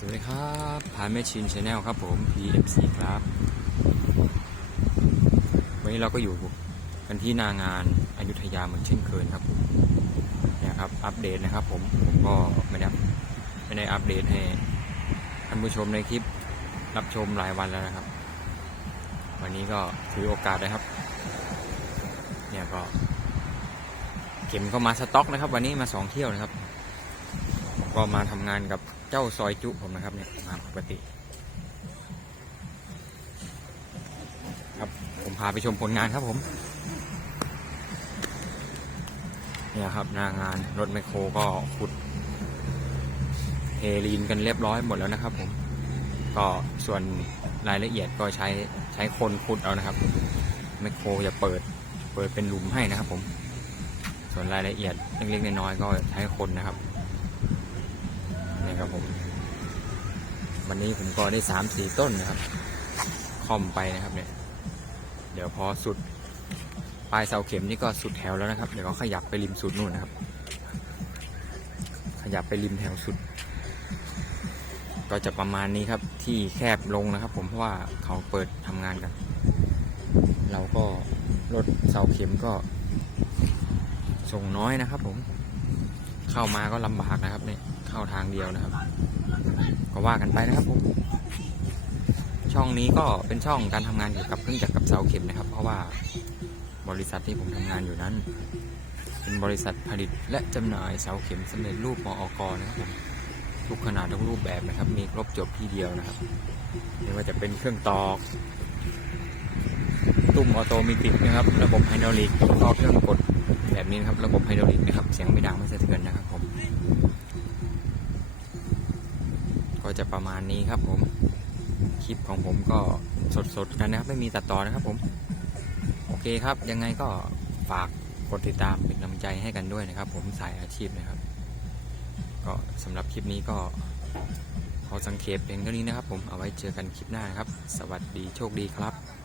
สวัสดีครับพายแมชชินชาแนลครับผม PMC ครับ วันนี้เราก็อยู่กันที่นางานอายุทยาเหมือนเช่นเคยครับผมเนี่ยครับ อัปเดตนะครับ ผม ผมก็ไม่ได้ไม่ได้อัปเดตให้ท่านผู้ชมในคลิปรับชมหลายวันแล้วนะครับ วันนี้ก็ถือโอกาสนะครับ เนี่ยก็ เข็มก็มาสต็อกนะครับ วันนี้มาสองเที่ยวนะครับ ก็มาทำงานกับเจ้าซอยจุผมนะครับเนี่ยมาปกติ ครับผมพาไปชมผลงานครับผม เนี่ยครับหน้างานรถแมคโครก็ขุดเทลีนกันเรียบร้อยหมดแล้วนะครับผม ก็ส่วนรายละเอียดก็ใช้ใช้คนขุดเอานะครับแมคโครจะเปิดเปิดเป็นหลุมให้นะครับผม ส่วนรายละเอียดเล็กๆน้อยๆก็ใช้คนนะครับ ครับผม วันนี้ผมก็ได้สามสี่ต้นนะครับค่อมไปนะครับเนี่ย เดี๋ยวพอสุดปลายเสาเข็มนี่ก็สุดแถวแล้วนะครับ เดี๋ยวก็ขยับไปริมสุดนู่นนะครับ ขยับไปริมแถวสุด ก็จะประมาณนี้ครับที่แคบลงนะครับ ผมเพราะว่าเขาเปิดทำงานกัน เราก็รถเสาเข็มก็ ส่งน้อยนะครับ ผม เข้ามาก็ลำบากนะครับเนี่ย เข้าทางเดียวนะครับ ก็ว่ากันไปนะครับผมช่องนี้ก็เป็นช่องการทำงานเกี่ยวกับเครื่องจักรกับเสาเข็มนะครับ เพราะว่าบริษัทที่ผมทำงานอยู่นั้น เป็นบริษัทผลิตและจำหน่ายเสาเข็มสำเร็จรูปมอกนะครับผมทุกขนาดทุกรูปแบบนะครับ มีครบจบที่เดียวนะครับไม่ว่าจะเป็นเครื่องตอก ตุ้มออโตมิติกนะครับ ระบบไฮดรอลิกก็เครื่องกดแบบนี้นะครับ ระบบไฮดรอลิกนะครับ เสียงไม่ดังไม่สะเทือนนะครับผม ก็จะประมาณนี้ครับผม คลิปของผมก็สดๆกันนะครับ ไม่มีตัดต่อนะครับผม โอเคครับ ยังไงก็ฝากกดติดตามเป็นกำลังใจให้กันด้วยนะครับ ผมสายอาชีพนะครับ ก็สำหรับคลิปนี้ก็ขอสังเกตเพียงเท่านี้นะครับ ผมเอาไว้เจอกันคลิปหน้านะครับ สวัสดีโชคดีครับ